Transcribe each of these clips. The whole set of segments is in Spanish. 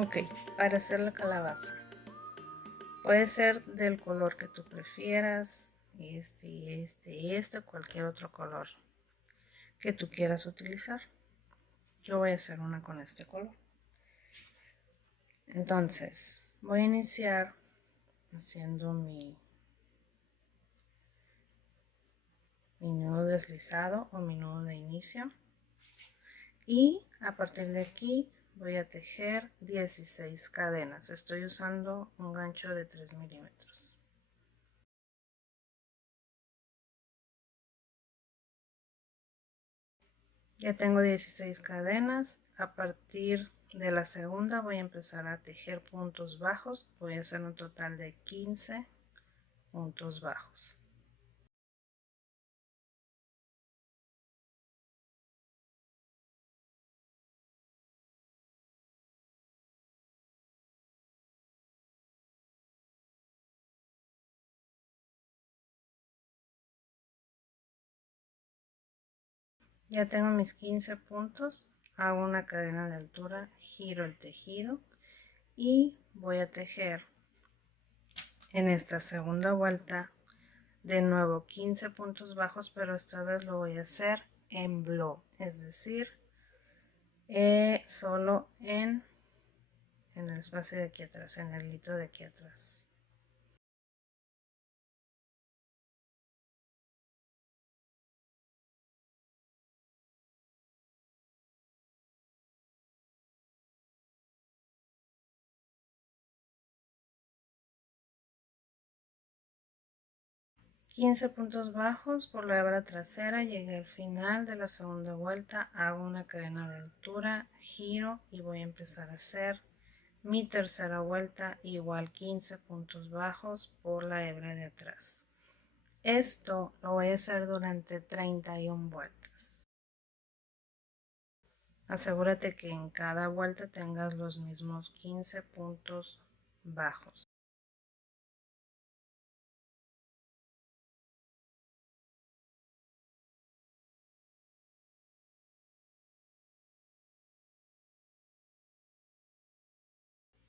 Ok, para hacer la calabaza puede ser del color que tú prefieras, cualquier otro color que tú quieras utilizar. Yo voy a hacer una con este color. Entonces voy a iniciar haciendo mi nudo deslizado o mi nudo de inicio, y a partir de aquí voy a tejer 16 cadenas. Estoy usando un gancho de 3 milímetros. Ya tengo 16 cadenas. A partir de la segunda voy a empezar a tejer puntos bajos. Voy a hacer un total de 15 puntos bajos. Ya tengo mis 15 puntos. Hago una cadena de altura, giro el tejido y voy a tejer en esta segunda vuelta de nuevo 15 puntos bajos, pero esta vez lo voy a hacer en blow, es decir, solo en el espacio de aquí atrás, en el hilito de aquí atrás. Quince puntos bajos por la hebra trasera. Llegué al final de la segunda vuelta, hago una cadena de altura, giro y voy a empezar a hacer mi tercera vuelta, igual 15 puntos bajos por la hebra de atrás. Esto lo voy a hacer durante 31 vueltas. Asegúrate que en cada vuelta tengas los mismos 15 puntos bajos.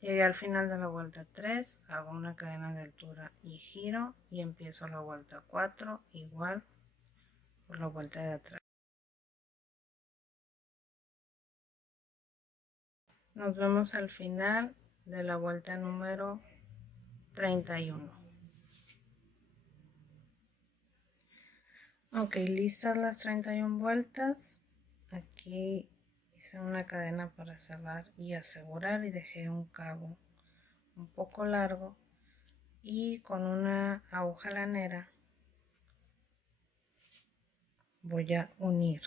Llegué al final de la vuelta 3, hago una cadena de altura y giro y empiezo la vuelta 4 igual por la vuelta de atrás. Nos vemos al final de la vuelta número 31. Ok, listas las 31 vueltas. Aquí hice una cadena para cerrar y asegurar y dejé un cabo un poco largo, y con una aguja lanera voy a unir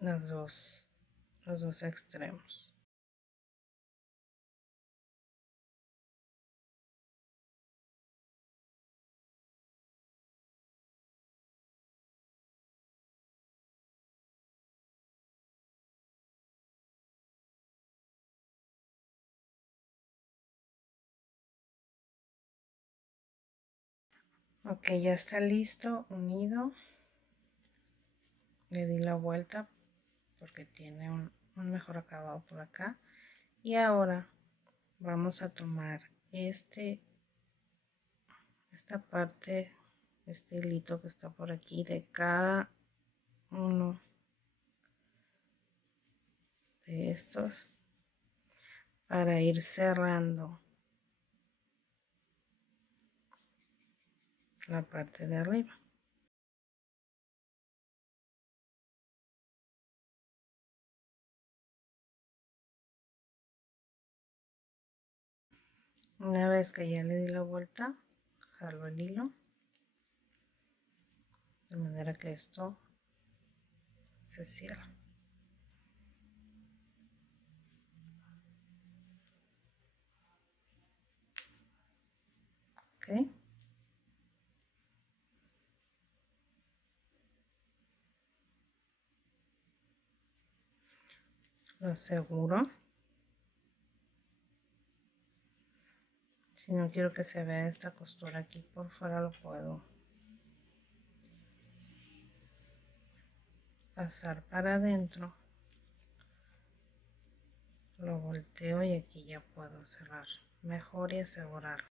los dos extremos. Ok, ya está listo, unido. Le di la vuelta porque tiene un mejor acabado por acá. Y ahora vamos a tomar esta parte, este hilito que está por aquí de cada uno de estos para ir cerrando la parte de arriba. Una vez que ya le di la vuelta, jalo el hilo de manera que esto se cierra. ¿Ok? Lo aseguro. Si no quiero que se vea esta costura aquí por fuera, lo puedo pasar para adentro lo volteo y aquí ya puedo cerrar mejor y asegurarlo.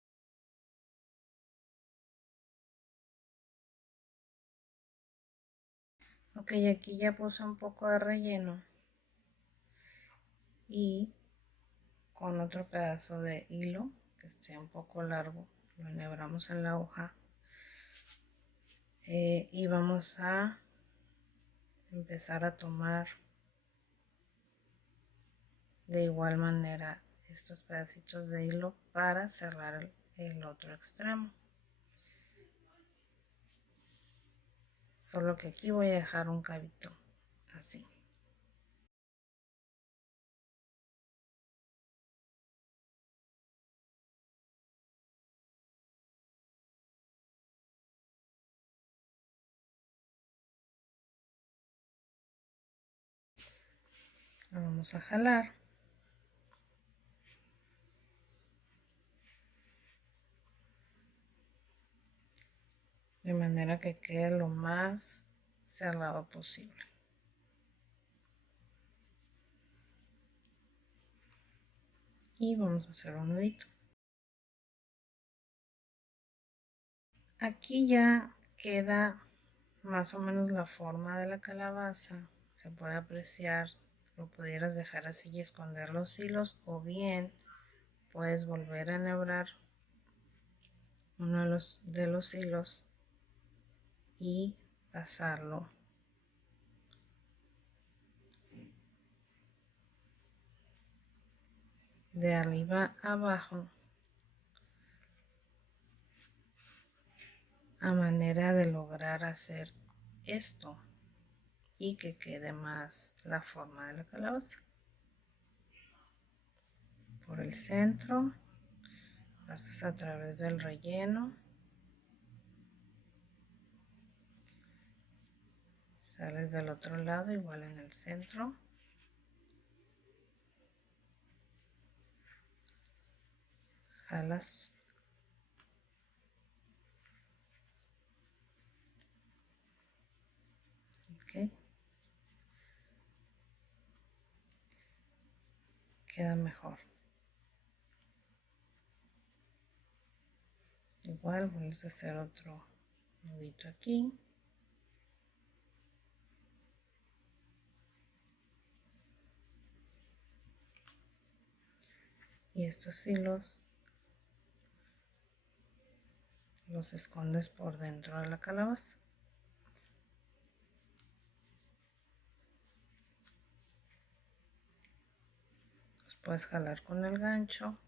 Ok, aquí ya puse un poco de relleno y con otro pedazo de hilo que esté un poco largo lo enhebramos en la hoja y vamos a empezar a tomar de igual manera estos pedacitos de hilo para cerrar el otro extremo. Solo que aquí voy a dejar un cabito así. Lo vamos a jalar. De manera que quede lo más cerrado posible. Y vamos a hacer un nudito. Aquí ya queda más o menos la forma de la calabaza. Se puede apreciar, lo pudieras dejar así y esconder los hilos, o bien puedes volver a enhebrar uno de los hilos y pasarlo de arriba a abajo a manera de lograr hacer esto y que quede más la forma de la calabaza. Por el centro pasas a través del relleno, sales del otro lado igual en el centro, jalas ok, queda mejor. Igual vuelves a hacer otro nudito aquí. Y estos hilos los escondes por dentro de la calabaza. Los puedes jalar con el gancho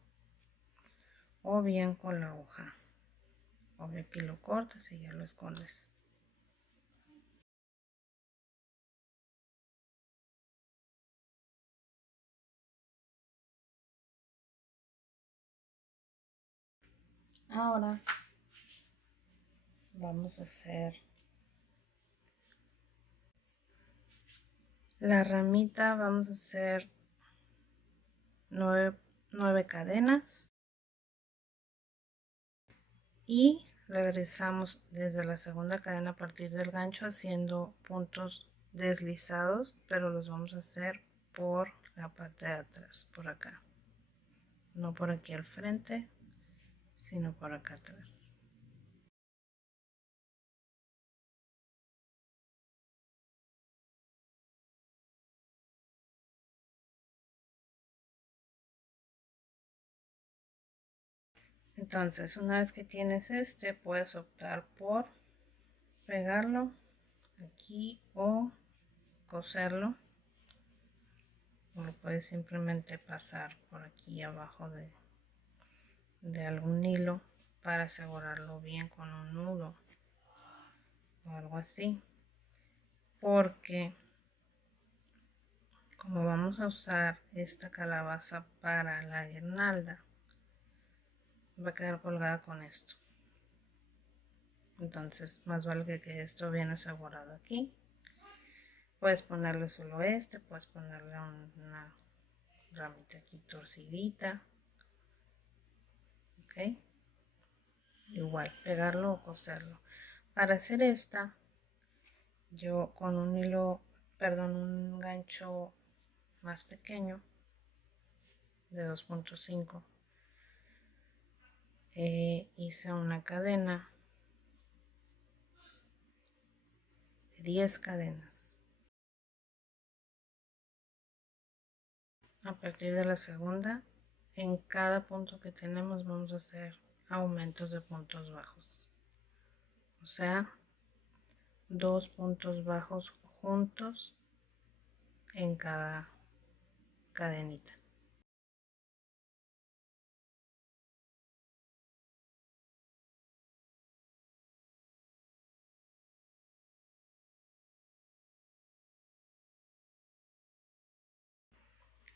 o bien con la hoja. O aquí lo cortas y ya lo escondes. Ahora vamos a hacer la ramita. Vamos a hacer 9 cadenas y regresamos desde la segunda cadena a partir del gancho haciendo puntos deslizados, pero los vamos a hacer por la parte de atrás, por acá, no por aquí al frente, sino por acá atrás. Entonces, una vez que tienes este, puedes optar por pegarlo aquí o coserlo, o lo puedes simplemente pasar por aquí abajo de algún hilo para asegurarlo bien con un nudo o algo así, porque como vamos a usar esta calabaza para la guirnalda, va a quedar colgada con esto. Entonces más vale que quede esto bien asegurado aquí. Puedes ponerle solo este, puedes ponerle una ramita aquí torcidita, ok, igual pegarlo o coserlo. Para hacer esta, yo con un hilo, perdón, un gancho más pequeño, de 2.5. Hice una cadena de 10 cadenas. A partir de la segunda, en cada punto que tenemos vamos a hacer aumentos de puntos bajos, o sea, 2 puntos bajos juntos en cada cadenita.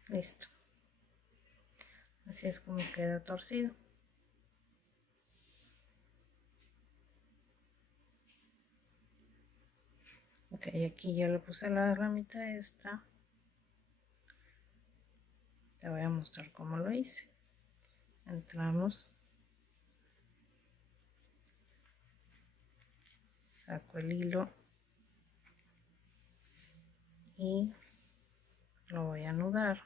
Listo. Así es como queda torcido. Ok, aquí ya le puse la ramita esta. Te voy a mostrar cómo lo hice. Entramos, saco el hilo y lo voy a anudar.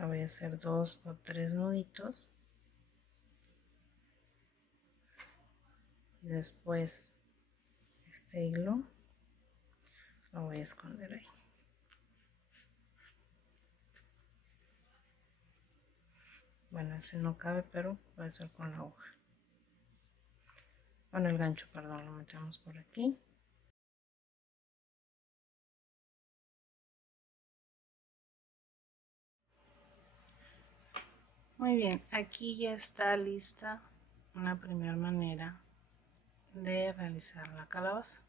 Voy a hacer 2 o 3 nuditos y después este hilo lo voy a esconder ahí. Bueno, ese no cabe, pero puede ser con la aguja. Con el gancho, perdón, lo metemos por aquí. Muy bien, aquí ya está lista una primera manera de realizar la calabaza.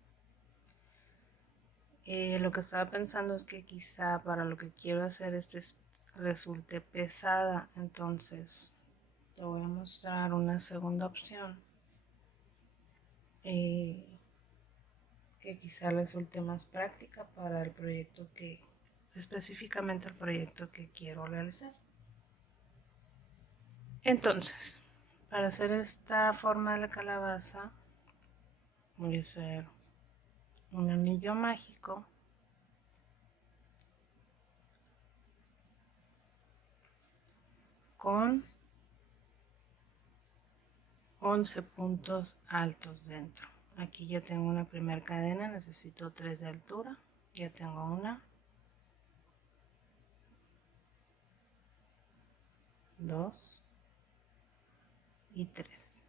Lo que estaba pensando es que quizá para lo que quiero hacer resulte pesada, entonces te voy a mostrar una segunda opción que quizá resulte más práctica para el proyecto específicamente el proyecto que quiero realizar. Entonces, para hacer esta forma de la calabaza voy a hacer un anillo mágico con 11 puntos altos dentro. Aquí ya tengo una primera cadena, necesito 3 de altura, ya tengo una, 2 y 3.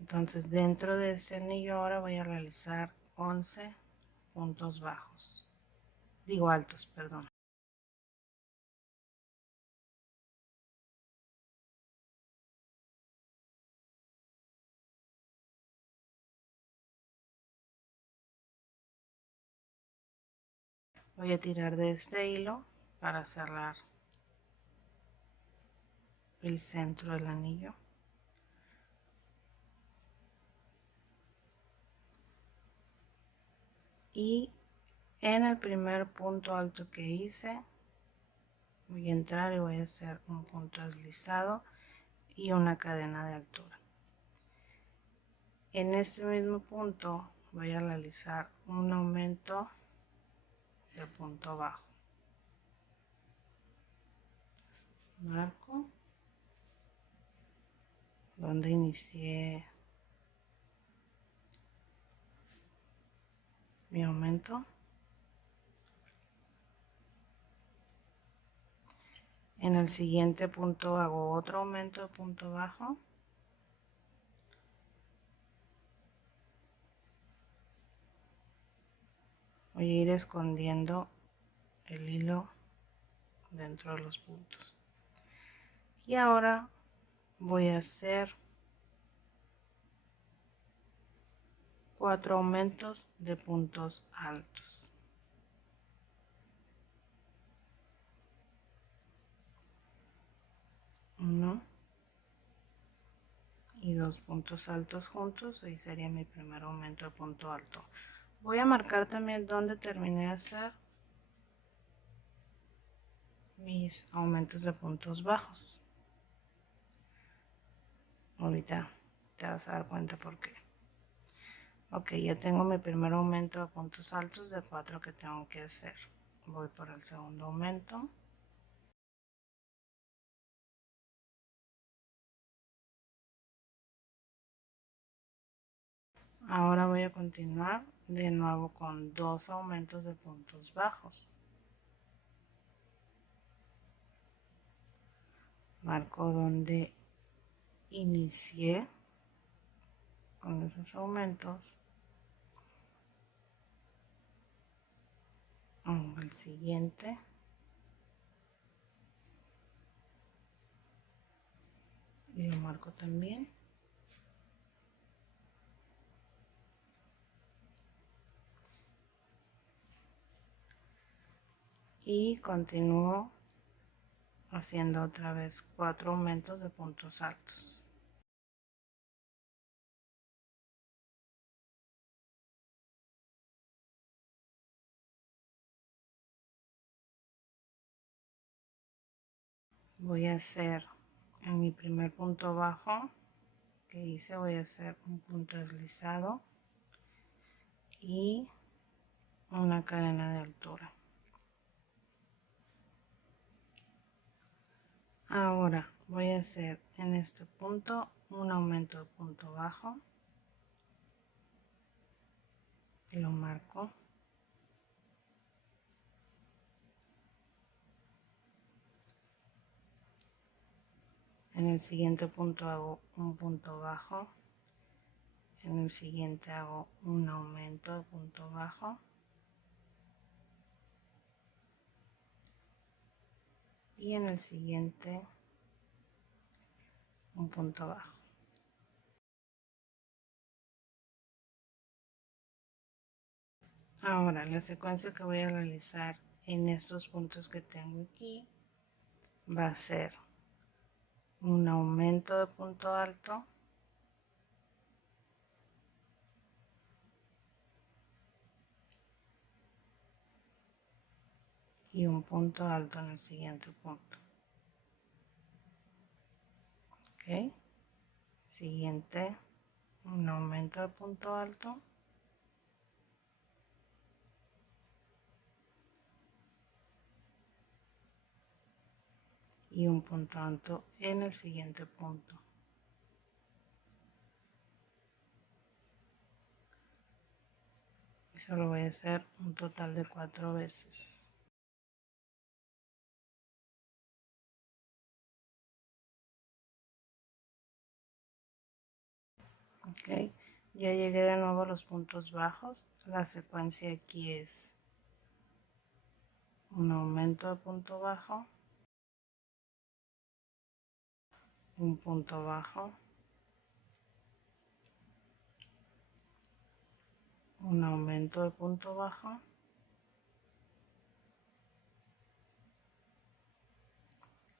Entonces dentro de este anillo ahora voy a realizar 11 puntos bajos, digo altos, perdón. Voy a tirar de este hilo para cerrar el centro del anillo. Y en el primer punto alto que hice voy a entrar y voy a hacer un punto deslizado y una cadena de altura. En este mismo punto voy a realizar un aumento de punto bajo. Marco donde inicié mi aumento. En el siguiente punto hago otro aumento de punto bajo. Voy a ir escondiendo el hilo dentro de los puntos. Y ahora voy a hacer 4 aumentos de puntos altos. 1 y 2 puntos altos juntos, ahí sería mi primer aumento de punto alto. Voy a marcar también donde terminé de hacer mis aumentos de puntos bajos. Ahorita te vas a dar cuenta por qué. Ok, ya tengo mi primer aumento de puntos altos de 4 que tengo que hacer. voy por el segundo aumento. Ahora voy a continuar de nuevo con 2 aumentos de puntos bajos. Marco donde inicié con esos aumentos. Hago el siguiente. Y lo marco también. Y continúo haciendo otra vez 4 aumentos de puntos altos. Voy a hacer en mi primer punto bajo que hice, voy a hacer un punto deslizado y una cadena de altura. Ahora voy a hacer en este punto un aumento de punto bajo, lo marco, en el siguiente punto hago un punto bajo, en el siguiente hago un aumento de punto bajo y en el siguiente un punto bajo. Ahora la secuencia que voy a realizar en estos puntos que tengo aquí va a ser un aumento de punto alto, y un punto alto en el siguiente punto. Ok, siguiente, un aumento de punto alto, y un punto alto en el siguiente punto. Eso lo voy a hacer un total de 4 veces. Ok, ya llegué de nuevo a los puntos bajos. La secuencia aquí es un aumento de punto bajo, un punto bajo, un aumento de punto bajo,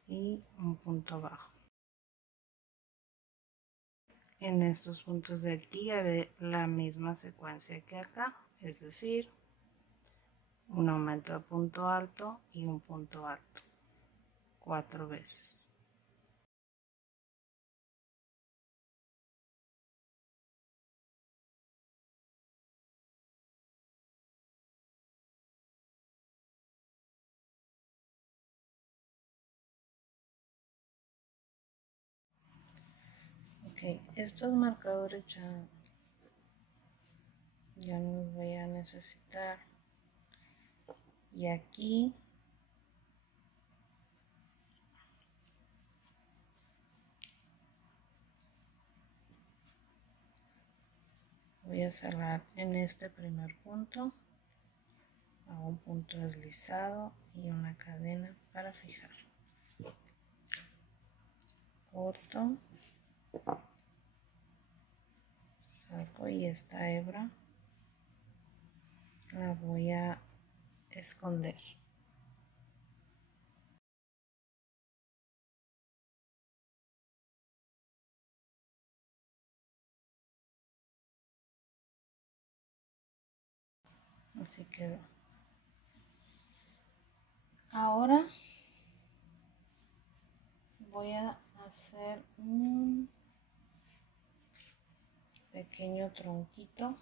y un punto bajo. En estos puntos de aquí haré la misma secuencia que acá, es decir, un aumento de punto alto y un punto alto, 4 veces. Ok, estos marcadores ya no los voy a necesitar. Y aquí voy a cerrar en este primer punto, hago un punto deslizado y una cadena para fijar. Corto, saco y esta hebra la voy a esconder. Así quedó. Ahora voy a hacer un pequeño tronquito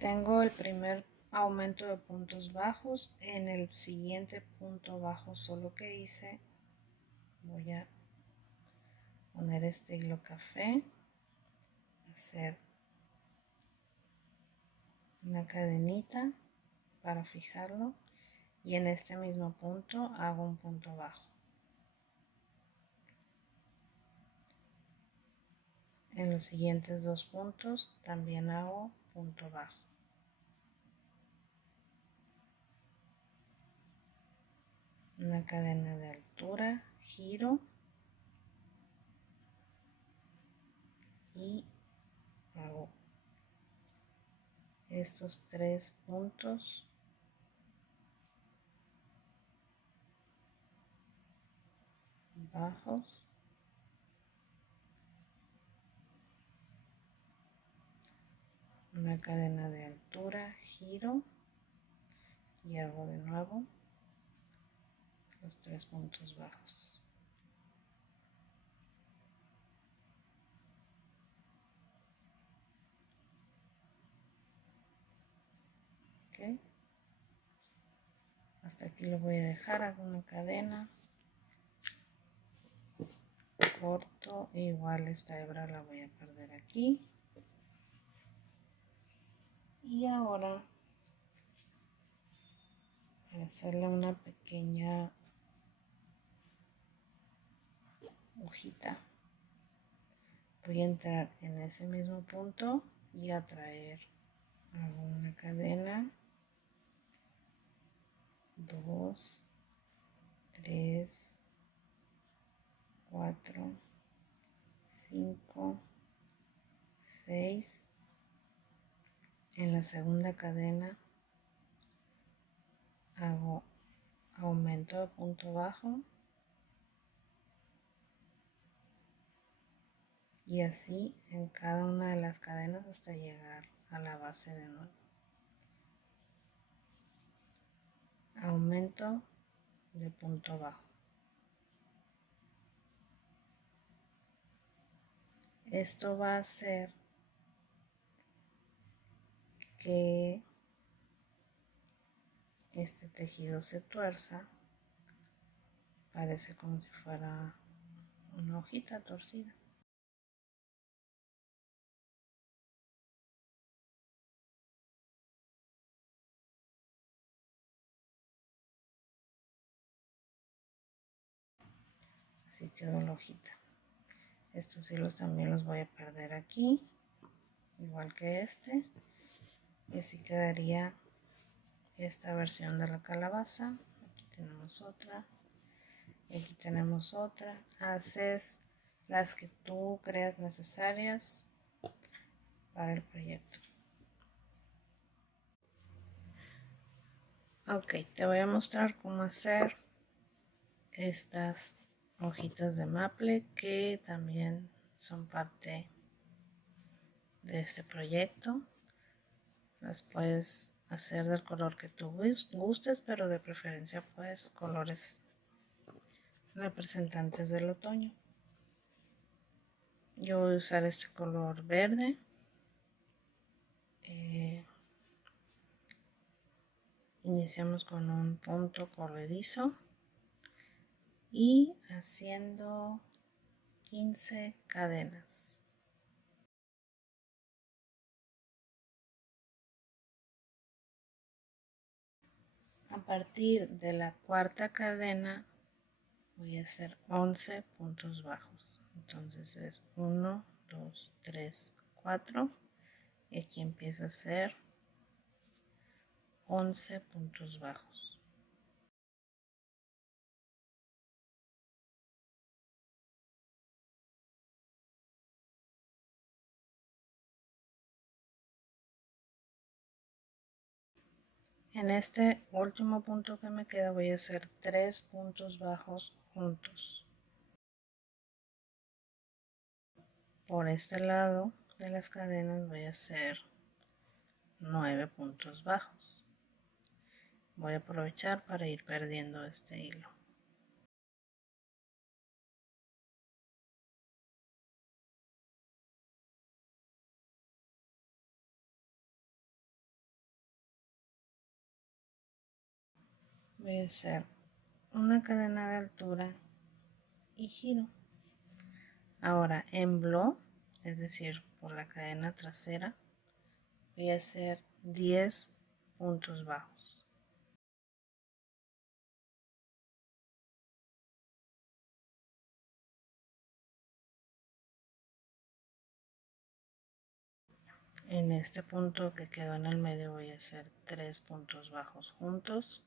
Tengo el primer aumento de puntos bajos. En el siguiente punto bajo solo que hice, voy a poner este hilo café, hacer una cadenita para fijarlo y en este mismo punto hago un punto bajo. En los siguientes dos puntos también hago punto bajo. Una cadena de altura, giro y hago estos tres puntos bajos, una cadena de altura, giro y hago de nuevo los tres puntos bajos. ¿Okay? Hasta aquí lo voy a dejar, hago una cadena, corto, igual esta hebra la voy a perder aquí. Y ahora voy a hacerle una pequeña hojita. Voy a entrar en ese mismo punto y a traer, hago una cadena, 2, 3, 4, 5, 6. En la segunda cadena hago aumento de punto bajo y así en cada una de las cadenas hasta llegar a la base de nuevo. Aumento de punto bajo. Esto va a hacer que este tejido se tuerza, parece como si fuera una hojita torcida. Así quedó la hojita. Estos hilos también los voy a perder aquí, igual que este, y así quedaría esta versión de la calabaza. Aquí tenemos otra y aquí tenemos otra. Haces las que tú creas necesarias para el proyecto. Ok, te voy a mostrar cómo hacer estas hojitas de maple que también son parte de este proyecto. Las puedes hacer del color que tú gustes, pero de preferencia pues colores representantes del otoño. Yo voy a usar este color verde. Iniciamos con un punto corredizo y haciendo 15 cadenas. A partir de la cuarta cadena voy a hacer 11 puntos bajos. Entonces es 1, 2, 3, 4 y aquí empiezo a hacer 11 puntos bajos. En este último punto que me queda voy a hacer 3 puntos bajos juntos. Por este lado de las cadenas voy a hacer 9 puntos bajos. Voy a aprovechar para ir perdiendo este hilo. voy a hacer una cadena de altura y giro. Ahora en blow, es decir, por la cadena trasera, voy a hacer 10 puntos bajos. En este punto que quedó en el medio voy a hacer 3 puntos bajos juntos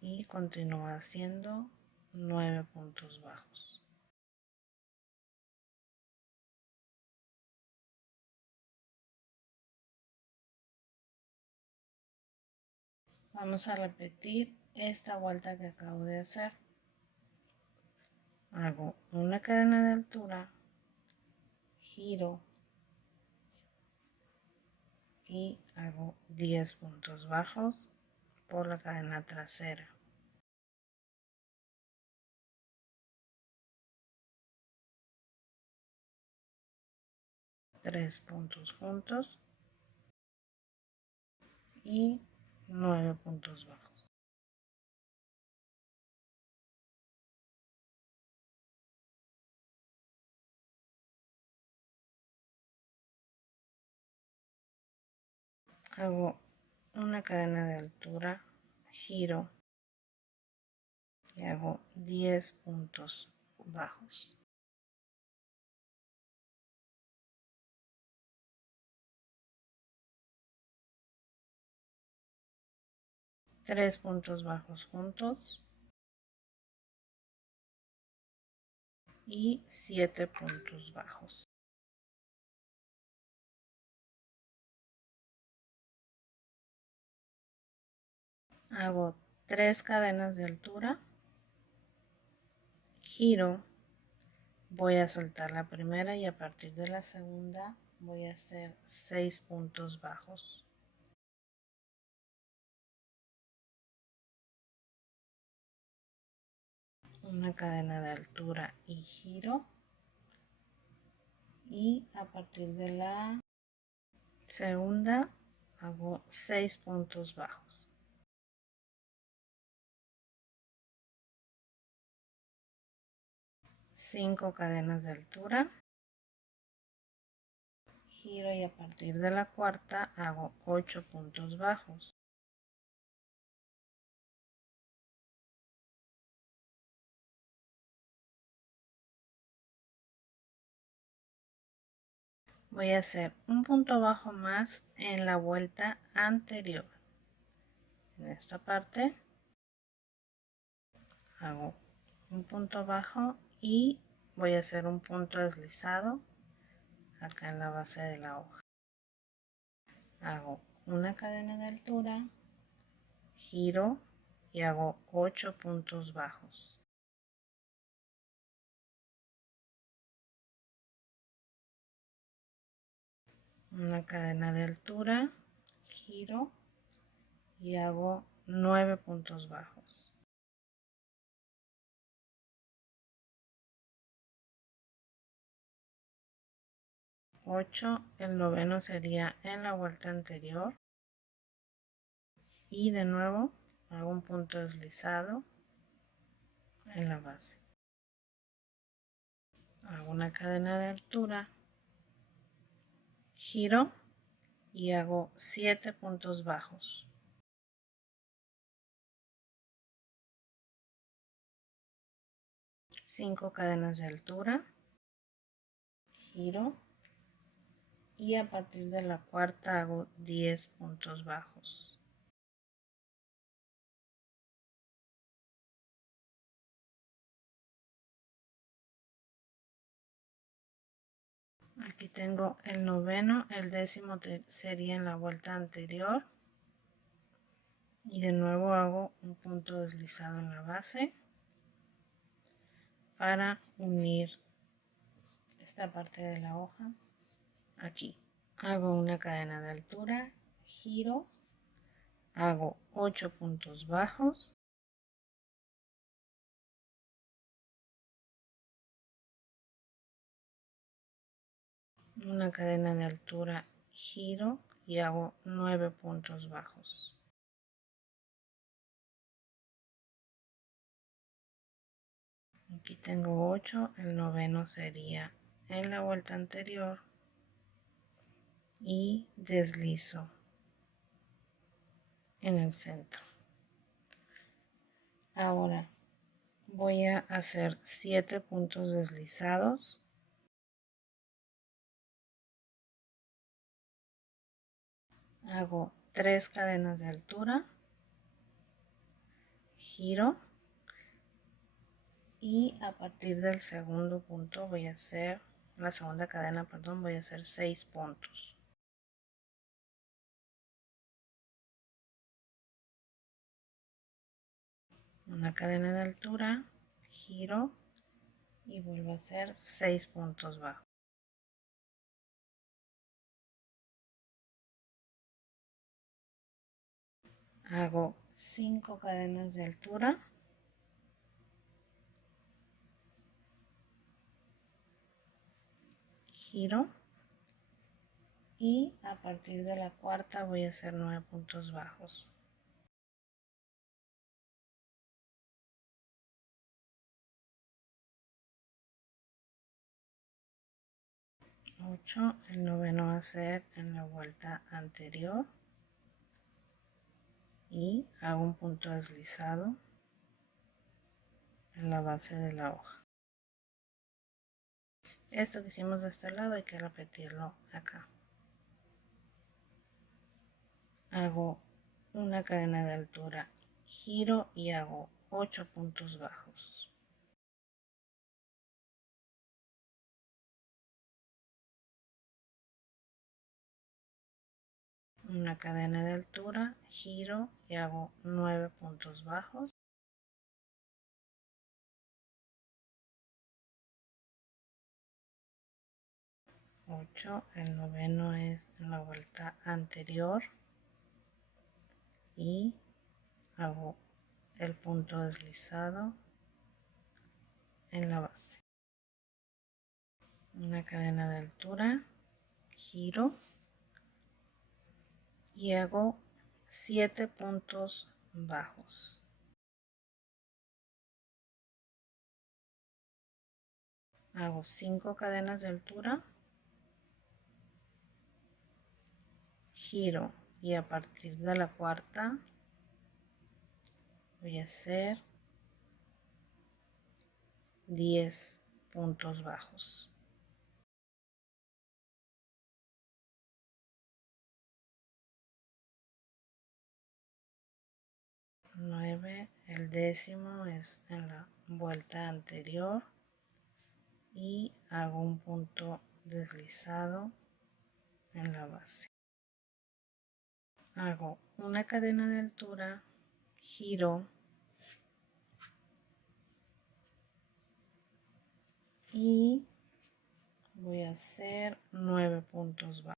y continúo haciendo 9 puntos bajos. Vamos a repetir esta vuelta que acabo de hacer. Hago una cadena de altura, giro y hago 10 puntos bajos por la cadena trasera. Tres puntos juntos y 9 puntos bajos. Hago una cadena de altura, giro y hago 10 puntos bajos. Tres puntos bajos juntos y 7 puntos bajos. Hago 3 cadenas de altura, giro, voy a soltar la primera y a partir de la segunda voy a hacer 6 puntos bajos. Una cadena de altura y giro, y a partir de la segunda hago 6 puntos bajos. Cinco cadenas de altura, giro y a partir de la cuarta hago 8 puntos bajos. Voy a hacer un punto bajo más en la vuelta anterior. En esta parte hago un punto bajo y voy a hacer un punto deslizado acá en la base de la hoja. Hago una cadena de altura, giro y hago 8 puntos bajos. Una cadena de altura, giro y hago 9 puntos bajos. Ocho, el noveno sería en la vuelta anterior y de nuevo hago un punto deslizado en la base. Hago una cadena de altura, giro y hago 7 puntos bajos. Cinco cadenas de altura, giro y a partir de la cuarta hago 10 puntos bajos. Aquí tengo el noveno, el décimo sería en la vuelta anterior y de nuevo hago un punto deslizado en la base para unir esta parte de la hoja aquí. Hago una cadena de altura, giro, hago 8 puntos bajos, una cadena de altura, giro y hago 9 puntos bajos. Aquí tengo 8, el noveno sería en la vuelta anterior y deslizo en el centro. Ahora voy a hacer 7 puntos deslizados. Hago 3 cadenas de altura, giro y a partir del segundo punto voy a hacer, la segunda cadena, perdón, voy a hacer 6 puntos. Una cadena de altura, giro y vuelvo a hacer 6 puntos bajos. Hago 5 cadenas de altura, giro y a partir de la cuarta voy a hacer 9 puntos bajos. El noveno va a ser en la vuelta anterior y hago un punto deslizado en la base de la hoja. Esto que hicimos de este lado hay que repetirlo acá. Hago una cadena de altura, giro y hago 8 puntos bajos. Una cadena de altura, giro y hago 9 puntos bajos. El noveno es en la vuelta anterior y hago el punto deslizado en la base. Una cadena de altura, giro y hago 7 puntos bajos. Hago 5 cadenas de altura, giro y a partir de la cuarta voy a hacer 10 puntos bajos. 9, el décimo es en la vuelta anterior y hago un punto deslizado en la base. Hago una cadena de altura, giro y voy a hacer 9 puntos bajos.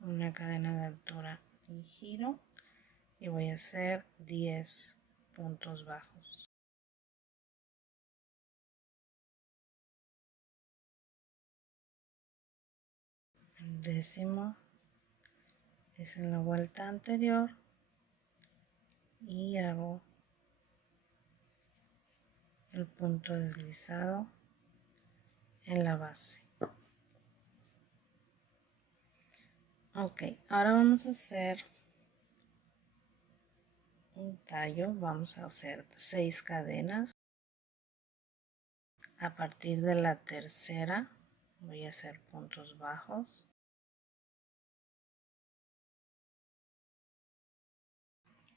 Una cadena de altura y giro y voy a hacer 10 puntos bajos. El décimo es en la vuelta anterior y hago el punto deslizado en la base. Ok, ahora vamos a hacer un tallo. Vamos a hacer 6 cadenas. A partir de la tercera voy a hacer puntos bajos.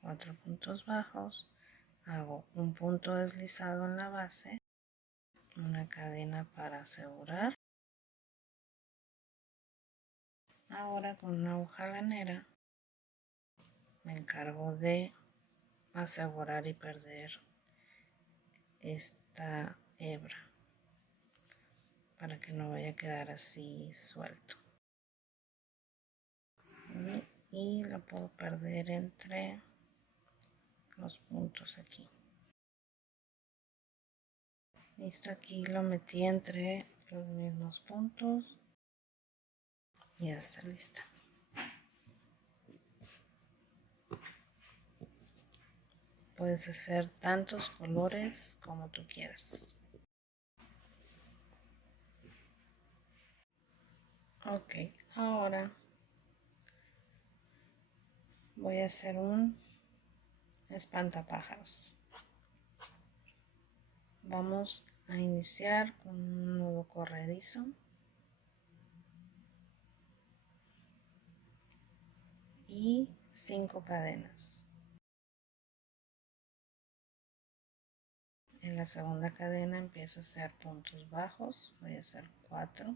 4 puntos bajos. Hago un punto deslizado en la base. Una cadena para asegurar. Ahora con una aguja lanera me encargo de asegurar y perder esta hebra para que no vaya a quedar así suelto. Y la puedo perder entre los puntos aquí. Listo, aquí lo metí entre los mismos puntos y ya está lista. Puedes hacer tantos colores como tú quieras. Ok, ahora voy a hacer un espantapájaros. Vamos a iniciar con un nudo corredizo y 5 cadenas. En la segunda cadena empiezo a hacer puntos bajos, voy a hacer 4.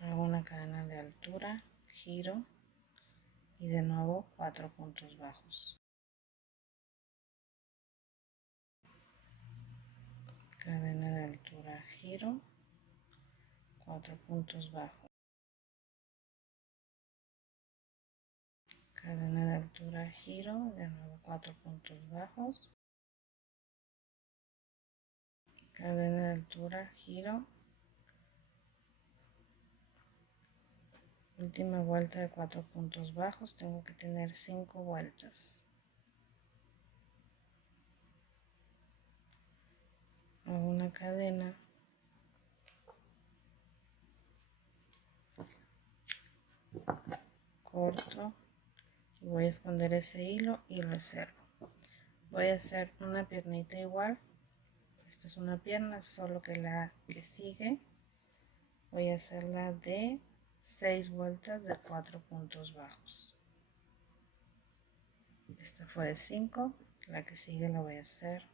Hago una cadena de altura, giro y de nuevo 4 puntos bajos. Cadena de altura, giro, 4 puntos bajos. Cadena de altura, giro, de nuevo 4 puntos bajos. Cadena de altura, giro. Última vuelta de 4 puntos bajos, tengo que tener 5 vueltas. Hago una cadena, corto y voy a esconder ese hilo y reservo. Voy a hacer una piernita igual. Esta es una pierna, solo que la que sigue voy a hacerla de 6 vueltas de 4 puntos bajos. Esta fue de 5, la que sigue la voy a hacer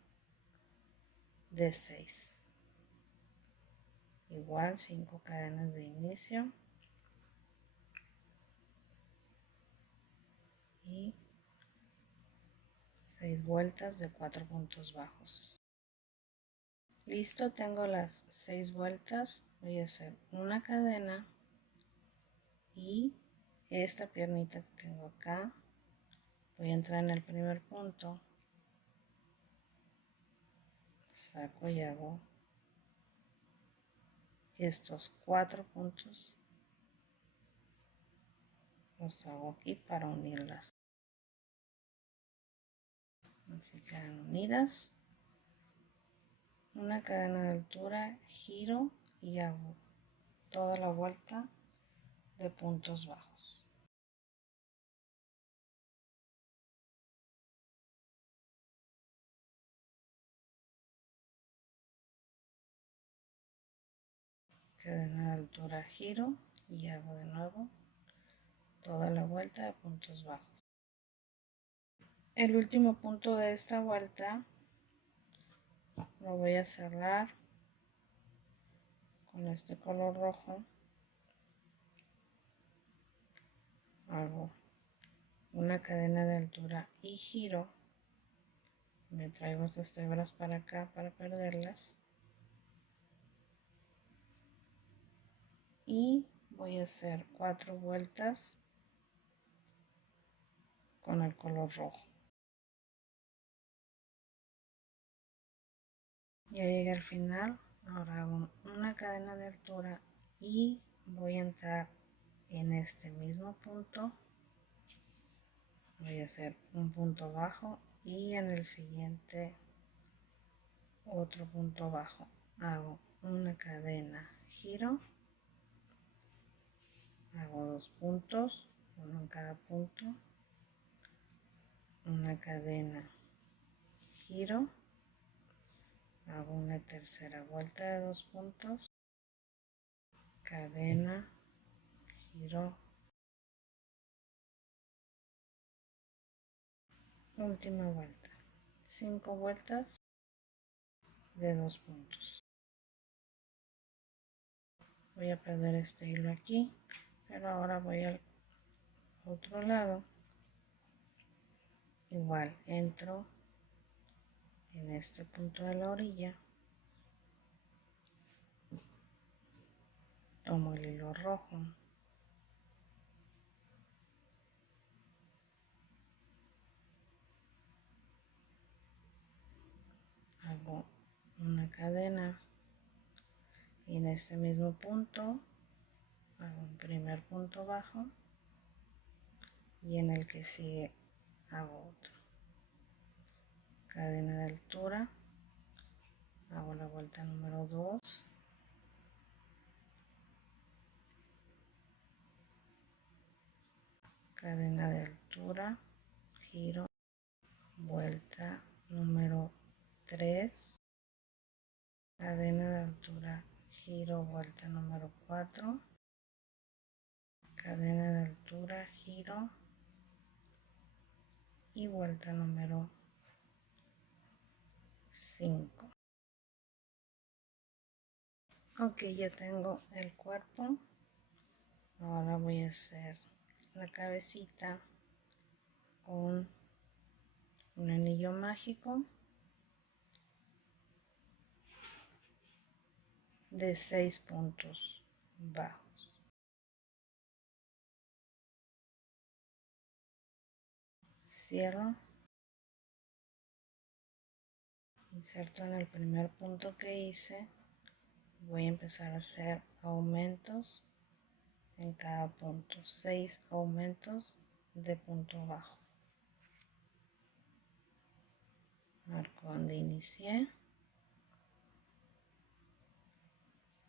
de 6. Igual 5 cadenas de inicio y 6 vueltas de 4 puntos bajos. Listo, tengo las 6 vueltas. Voy a hacer una cadena y esta piernita que tengo acá, voy a entrar en el primer punto, saco y hago estos 4 puntos, los hago aquí para unirlas. Así quedan unidas. Una cadena de altura, giro y hago toda la vuelta de puntos bajos. Cadena de altura, giro y hago de nuevo toda la vuelta de puntos bajos. El último punto de esta vuelta lo voy a cerrar con este color rojo. Hago una cadena de altura y giro. Me traigo esas hebras para acá para perderlas. Y voy a hacer 4 vueltas con el color rojo. Ya llegué al final. Ahora hago una cadena de altura y voy a entrar en este mismo punto. Voy a hacer un punto bajo y en el siguiente otro punto bajo. Hago una cadena, giro, hago 2 puntos, uno en cada punto, una cadena, giro, hago una tercera vuelta de 2 puntos, cadena, giro, última vuelta, 5 vueltas de 2 puntos. Voy a perder este hilo aquí, pero ahora voy al otro lado. Igual entro en este punto de la orilla, tomo el hilo rojo, hago una cadena y en este mismo punto hago un primer punto bajo y en el que sigue hago otro. Cadena de altura, hago la vuelta número 2, cadena de altura, giro, vuelta número 3, cadena de altura, giro, vuelta número 4, cadena de altura, giro y vuelta número 5. Ok, ya tengo el cuerpo. Ahora voy a hacer la cabecita con un anillo mágico de 6 puntos bajos. Cierro, inserto en el primer punto que hice. Voy a empezar a hacer aumentos en cada punto, 6 aumentos de punto bajo. Marco donde inicié,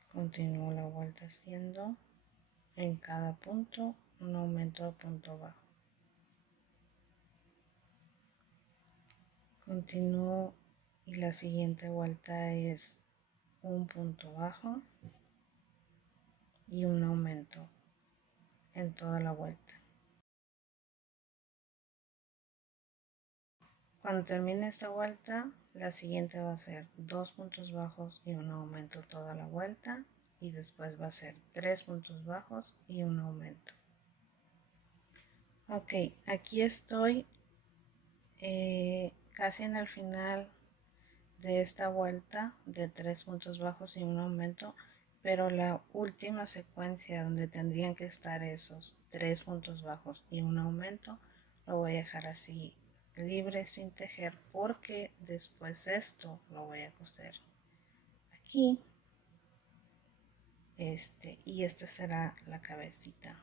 continúo la vuelta haciendo en cada punto un aumento de punto bajo. Continúo y la siguiente vuelta es un punto bajo y un aumento en toda la vuelta. Cuando termine esta vuelta, la siguiente va a ser 2 puntos bajos y un aumento toda la vuelta, y después va a ser 3 puntos bajos y un aumento. Ok, aquí estoy casi en el final de esta vuelta de 3 puntos bajos y un aumento, pero la última secuencia donde tendrían que estar esos 3 puntos bajos y un aumento lo voy a dejar así libre sin tejer, porque después esto lo voy a coser aquí, y esta será la cabecita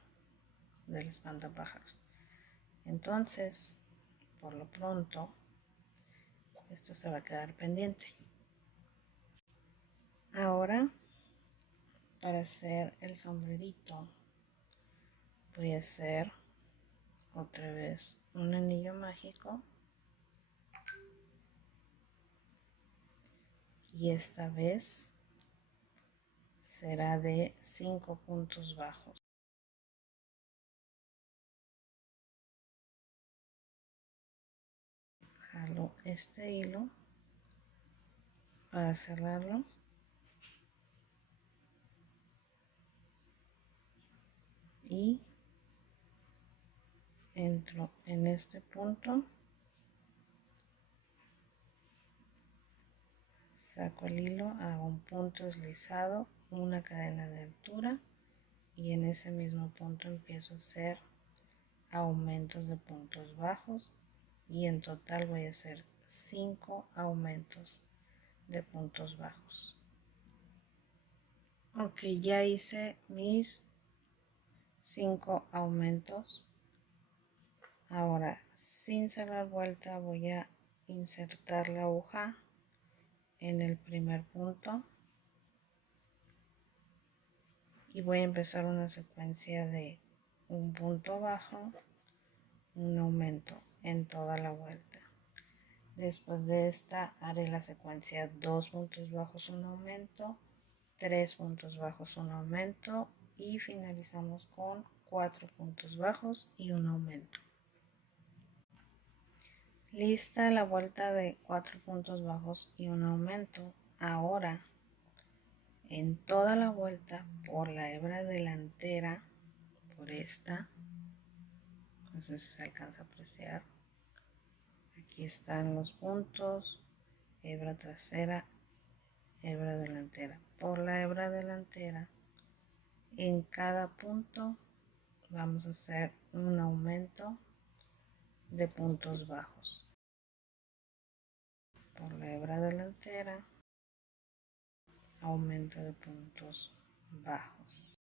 del espantapájaros. Entonces, por lo pronto, esto se va a quedar pendiente. Ahora, para hacer el sombrerito, voy a hacer otra vez un anillo mágico, y esta vez será de 5 puntos bajos. Jalo este hilo para cerrarlo y entro en este punto, saco el hilo, hago un punto deslizado, una cadena de altura, y en ese mismo punto empiezo a hacer aumentos de puntos bajos, y en total voy a hacer 5 aumentos de puntos bajos. Ok, ya hice mis 5 aumentos. Ahora, sin cerrar vuelta, voy a insertar la aguja en el primer punto y voy a empezar una secuencia de un punto bajo, un aumento en toda la vuelta. Después de esta haré la secuencia 2 puntos bajos, un aumento, 3 puntos bajos, un aumento, y finalizamos con 4 puntos bajos y un aumento. Lista la vuelta de 4 puntos bajos y un aumento. Ahora, en toda la vuelta, por la hebra delantera, por esta, no sé si se alcanza a apreciar, aquí están los puntos, hebra trasera, hebra delantera. Por la hebra delantera, en cada punto vamos a hacer un aumento de puntos bajos. Por la hebra delantera, aumento de puntos bajos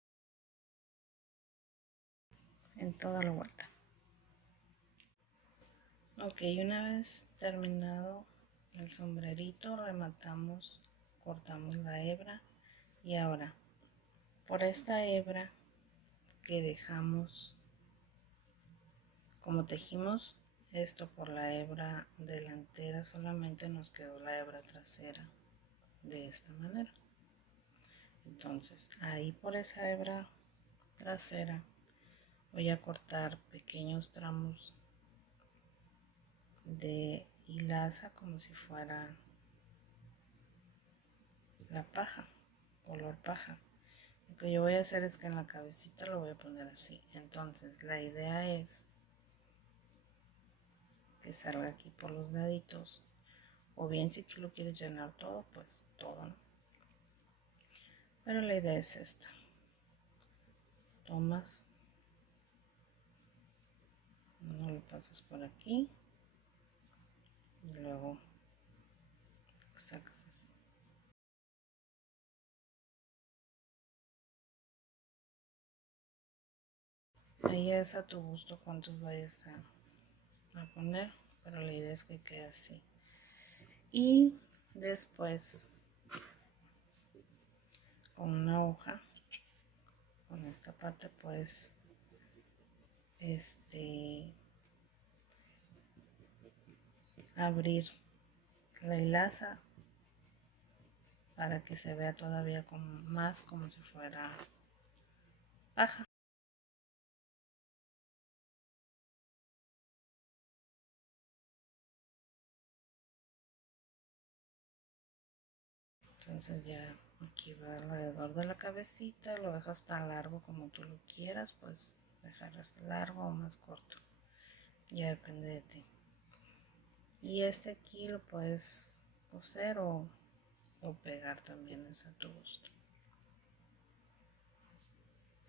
en toda la vuelta. Ok, una vez terminado el sombrerito, rematamos, cortamos la hebra y ahora por esta hebra que dejamos, como tejimos esto por la hebra delantera, solamente nos quedó la hebra trasera de esta manera. Entonces ahí por esa hebra trasera voy a cortar pequeños tramos de hilaza como si fuera la paja, color paja. Lo que yo voy a hacer es que en la cabecita lo voy a poner así. Entonces la idea es que salga aquí por los laditos, o bien si tú lo quieres llenar todo, pues todo, ¿no? Pero la idea es esta. Tomas, no lo pasas por aquí y luego sacas así. Ahí es a tu gusto cuántos vayas a poner, pero la idea es que quede así. Y después con una hoja, con esta parte pues abrir la hilaza para que se vea todavía más como si fuera paja. Entonces ya aquí va alrededor de la cabecita, lo dejas tan largo como tú lo quieras, pues dejarás largo o más corto, ya depende de ti. Y este aquí lo puedes coser o pegar también, es a tu gusto.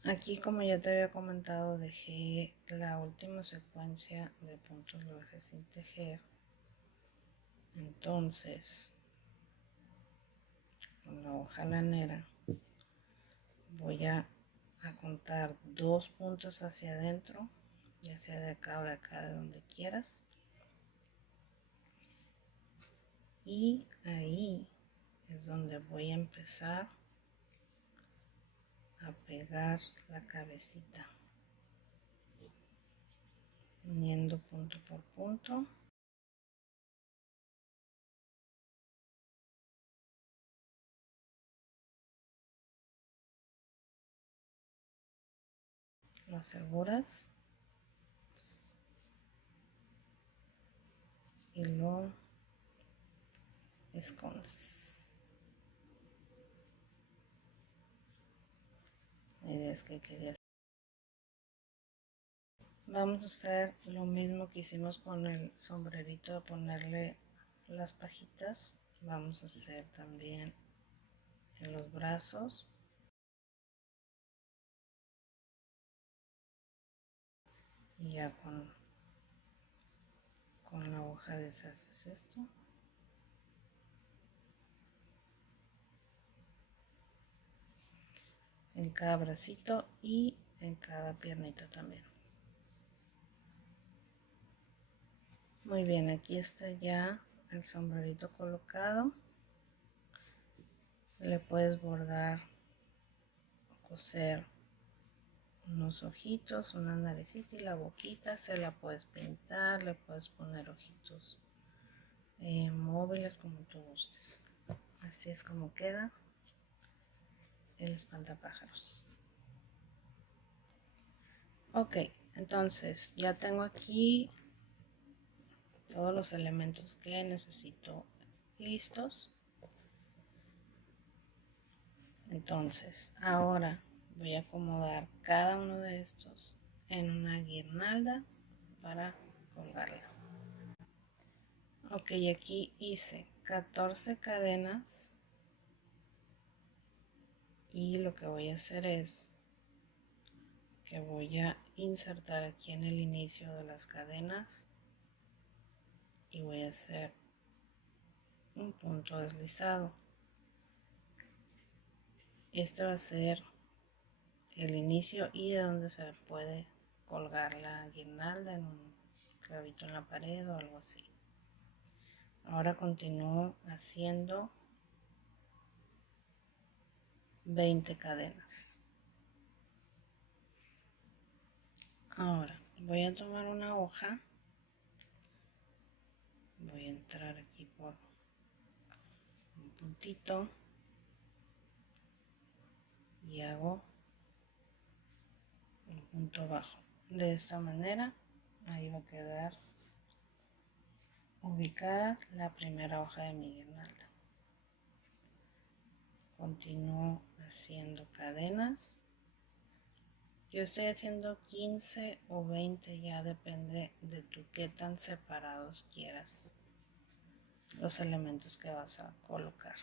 Aquí, como ya te había comentado, dejé la última secuencia de puntos, lo dejé sin tejer. Entonces con la hoja lanera voy a contar 2 puntos hacia adentro, ya sea de acá o de acá, de donde quieras, y ahí es donde voy a empezar a pegar la cabecita, uniendo punto por punto. Lo aseguras y lo escondes. La idea es que quede así. Vamos a hacer lo mismo que hicimos con el sombrerito, a ponerle las pajitas. Vamos a hacer también en los brazos. Y ya con la hoja deshaces esto. En cada bracito y en cada piernita también. Muy bien, aquí está ya el sombrerito colocado. Le puedes bordar, coser unos ojitos, una naricita y la boquita. Se la puedes pintar, le puedes poner ojitos móviles como tú gustes. Así es como queda el espantapájaros. Ok, entonces ya tengo aquí todos los elementos que necesito listos. Entonces ahora voy a acomodar cada uno de estos en una guirnalda para colgarla. Ok, aquí hice 14 cadenas y lo que voy a hacer es que voy a insertar aquí en el inicio de las cadenas y voy a hacer un punto deslizado. Este va a ser el inicio y de donde se puede colgar la guirnalda en un clavito en la pared o algo así. Ahora continúo haciendo 20 cadenas. Ahora voy a tomar una hoja, voy a entrar aquí por un puntito y hago un punto bajo. De esta manera ahí va a quedar ubicada la primera hoja de mi guirnalda. Continúo haciendo cadenas. Yo estoy haciendo 15 o 20, ya depende de tú qué tan separados quieras los elementos que vas a colocar.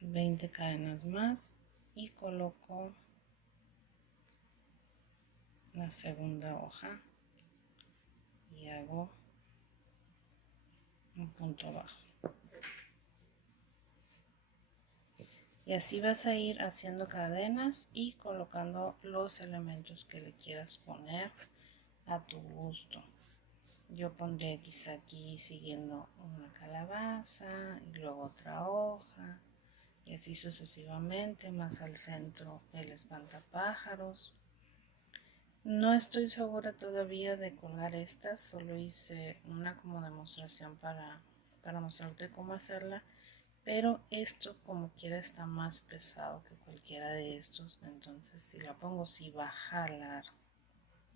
20 cadenas más y coloco la segunda hoja y hago un punto bajo. Y así vas a ir haciendo cadenas y colocando los elementos que le quieras poner a tu gusto. Yo pondré quizá aquí siguiendo una calabaza y luego otra hoja y así sucesivamente, más al centro el espantapájaros. No estoy segura todavía de colgar estas, solo hice una como demostración para mostrarte cómo hacerla. Pero esto como quiera está más pesado que cualquiera de estos, entonces si la pongo sí va a jalar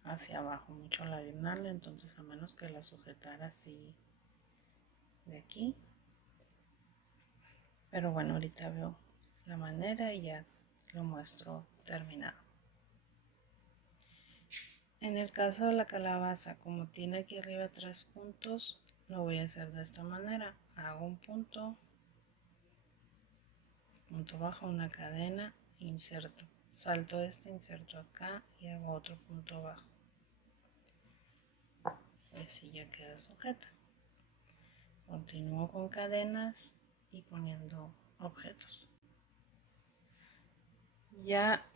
hacia abajo mucho la guirnalda, entonces a menos que la sujetara así de aquí. Pero bueno, ahorita veo la manera y ya lo muestro terminado. En el caso de la calabaza, como tiene aquí arriba 3 puntos, lo voy a hacer de esta manera. Hago un punto bajo, una cadena, inserto, salto este, inserto acá y hago otro punto bajo y así ya queda sujeta. Continúo con cadenas y poniendo objetos. Ya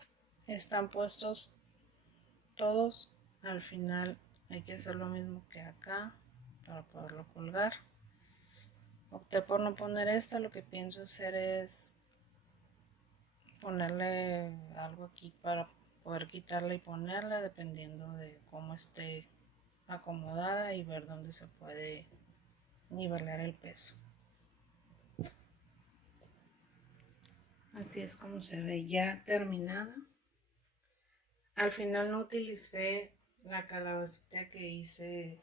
están puestos todos. Al final hay que hacer lo mismo que acá para poderlo colgar. Opté por no poner esta, lo que pienso hacer es ponerle algo aquí para poder quitarla y ponerla dependiendo de cómo esté acomodada y ver dónde se puede nivelar el peso. Así es como se ve ya terminada. Al final no utilicé la calabacita que hice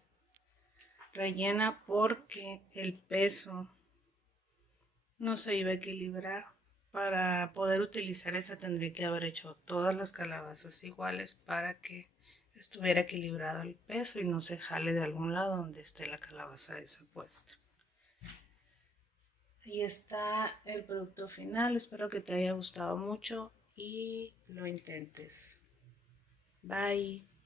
rellena porque el peso no se iba a equilibrar. Para poder utilizar esa tendría que haber hecho todas las calabazas iguales para que estuviera equilibrado el peso y no se jale de algún lado donde esté la calabaza esa puesta. Ahí está el producto final, espero que te haya gustado mucho y lo intentes. Bye.